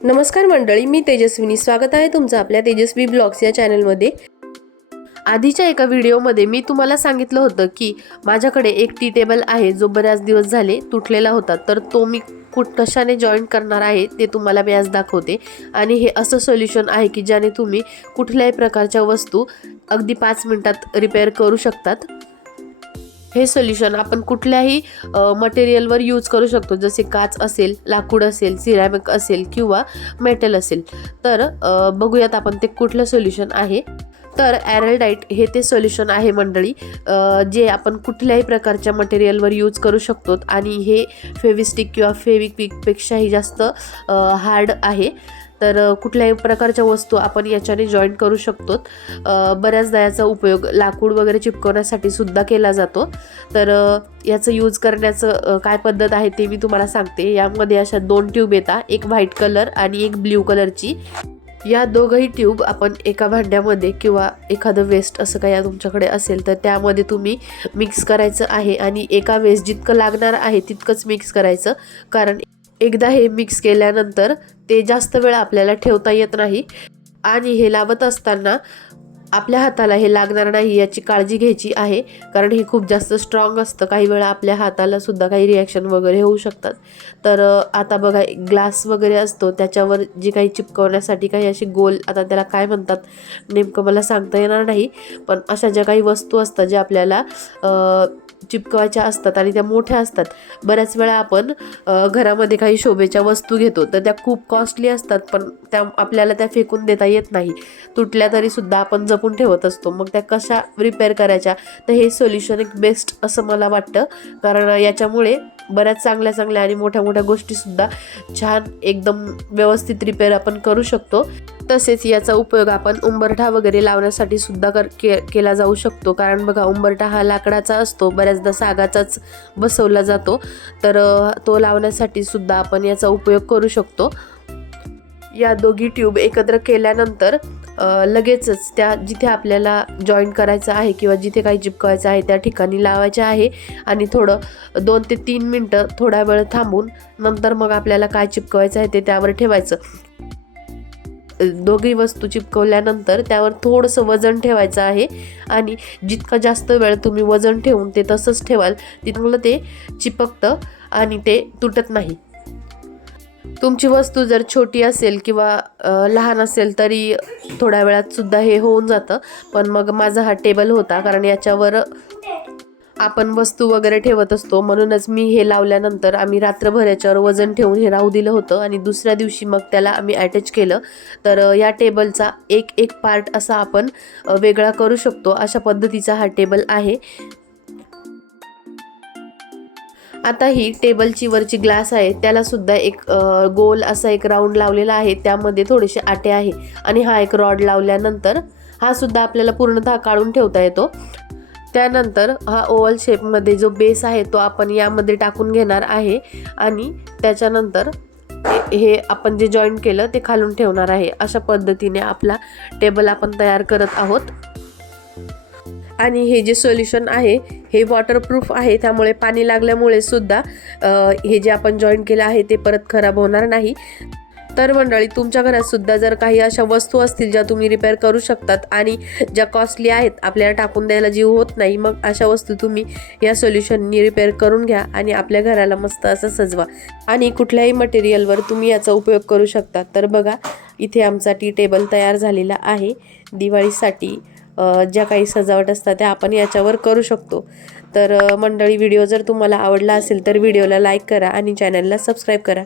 नमस्कार मंडळी, मी तेजस्विनी. स्वागत आहे तुमचं आपल्या तेजस्वी ब्लॉग्स या चॅनलमध्ये. आधीच्या एका व्हिडिओमध्ये मी तुम्हाला सांगितलं होतं की माझ्याकडे एक टी टेबल आहे जो बऱ्याच दिवस झाले तुटलेला होता, तर तो मी कशाने जॉईन करणार आहे ते तुम्हाला मी आज दाखवते. आणि हे असं सोल्युशन आहे की ज्याने तुम्ही कुठल्याही प्रकारच्या वस्तू अगदी 5 मिनिटात रिपेअर करू शकतात. हे सोल्युशन आपण कुठल्याही मटेरियलवर यूज करू शकतो, जसे काच असेल, लाकूड असेल, सिरॅमिक असेल किंवा मेटल असेल. तर बघूयात आपण ते कुठलं सोल्युशन आहे. तर एरलडाईट हे ते सोल्युशन आहे मंडळी, जे आपण कुठल्याही प्रकारच्या मटेरियलवर यूज करू शकतो आणि हे फेविस्टिक किंवा फेविक्विकपेक्षाही जास्त हार्ड आहे. तर कुठल्याही प्रकारच्या वस्तू आपण याच्याने जॉईन करू शकतो. बऱ्याचदा याचा उपयोग लाकूड वगैरे चिपकवण्यासाठी सुद्धा केला जातो. तर याचं यूज करण्याचं काय पद्धत आहे ते मी तुम्हाला सांगते. यामध्ये अशा 2 ट्यूब येतात, एक व्हाईट कलर आणि एक ब्ल्यू कलरची. या दोघंही ट्यूब आपण एका भांड्यामध्ये किंवा एखादं वेस्ट असं काही तुमच्याकडे असेल तर त्यामध्ये तुम्ही मिक्स करायचं आहे. आणि एका वेळेस जितकं लागणार आहे तितकंच मिक्स करायचं, कारण एकदा हे मिक्स केल्यानंतर ते जास्त वेळ आपल्याला ठेवता येत नाही. आणि हे लावत असताना आपल्या हाताला हे लागणार नाही याची काळजी घ्यायची आहे, कारण हे खूप जास्त स्ट्रॉंग असतं. काही वेळा आपल्या हाताला सुद्धा काही रिॲक्शन वगैरे होऊ शकतात. तर आता बघा, ग्लास वगैरे असतो त्याच्यावर जी काही चिपकवण्यासाठी काही अशी गोल, आता त्याला काय म्हणतात नेमकं मला सांगता येणार नाही, पण अशा ज्या काही वस्तू असतात ज्या आपल्याला चिपकवायच्या असतात आणि त्या मोठ्या असतात. बऱ्याच वेळा आपण घरामध्ये काही शोभेच्या वस्तू घेतो तर त्या खूप कॉस्टली असतात, पण आपल्याला त्या फेकून देता येत नाही. तुटल्या तरी सुद्धा आपण जपून ठेवत असतो. मग त्या कशा रिपेअर करायच्या, तर हे सोल्युशन एक बेस्ट असं मला वाटतं, कारण याच्यामुळे बऱ्याच चांगल्या आणि मोठ्या गोष्टीसुद्धा छान एकदम व्यवस्थित रिपेअर आपण करू शकतो. तसेच याचा उपयोग आपण उंबरठा वगैरे लावण्यासाठी सुद्धा केला जाऊ शकतो, कारण बघा, उंबरठा हा लाकडाचा असतो, बऱ्याचदा सागाचाच बसवला जातो. तर तो लावण्यासाठी सुद्धा आपण याचा उपयोग करू शकतो. या दोघी ट्यूब एकत्र केल्यानंतर लगेचच त्या जिथे आपल्याला जॉईन करायचं आहे किंवा जिथे काही चिपकवायचं आहे त्या ठिकाणी लावायचं आहे. आणि थोडं 2 ते 3 मिनटं थोडा वेळ थांबून नंतर मग आपल्याला काय चिपकवायचं आहे ते त्यावर ठेवायचं. दोघी वस्तू चिपकवल्यानंतर त्यावर थोडंसं वजन ठेवायचं आहे. आणि जितका जास्त वेळ तुम्ही वजन ठेवून ते तसंच ठेवाल तितकं ते चिपकतं आणि ते तुटत नाही. तुमची वस्तू जर छोटी असेल किंवा लहान असेल तरी थोड्या वेळात सुद्धा हे होऊन जातं. पण मग माझा हा टेबल होता, कारण याच्यावर आपण वस्तू वगैरे ठेवत असतो, म्हणूनच मी हे लावल्यानंतर आम्ही रात्रभर याच्यावर वजन ठेवून हे राहू दिलं होतं आणि दुसऱ्या दिवशी मग त्याला आम्ही अटॅच केलं. तर या टेबलचा एक पार्ट असा आपण वेगळा करू शकतो. अशा पद्धतीचा हा टेबल आहे. आता ही टेबलची वरची ग्लास आहे त्याला सुद्धा एक गोल असा एक राऊंड लावलेला आहे, त्यामध्ये थोडेसे आटे आहे. आणि हा एक रॉड लावल्यानंतर हा सुद्धा आपल्याला पूर्णतः काढून ठेवता येतो. त्यानंतर हा ओव्हल शेपमध्ये जो बेस आहे तो आपण यामध्ये टाकून घेणार आहे. आणि त्याच्यानंतर हे आपण जे जॉईन केलं ते खालून ठेवणार आहे. अशा पद्धतीने आपला टेबल आपण तयार करत आहोत. आणि हे जे सोल्युशन आहे हे वॉटरप्रूफ आहे, त्यामुळे पाणी लागल्यामुळे सुद्धा हे जे आपण जॉईन केलं आहे ते परत खराब होणार नाही. तर मंडळी, तुमच्या घरात सुद्धा जर काही अशा वस्तू असतील ज्या तुम्ही रिपेअर करू शकतात आणि ज्या कॉस्टली आहेत, आपल्याला टाकून द्यायला जीव होत नाही, मग अशा वस्तू तुम्ही या सोल्युशननी रिपेअर करून घ्या आणि आपल्या घराला मस्त असं सजवा. आणि कुठल्याही मटेरियलवर तुम्ही याचा उपयोग करू शकता. तर बघा, इथे आमचा टी टेबल तयार झालेला आहे. दिवाळीसाठी ज्या काही सजावट असतात त्या आपण याच्यावर करू शकतो. तर मंडळी, व्हिडिओ जर तुम्हाला आवडला असेल तर व्हिडिओला लाईक करा आणि चॅनलला सबस्क्राईब करा.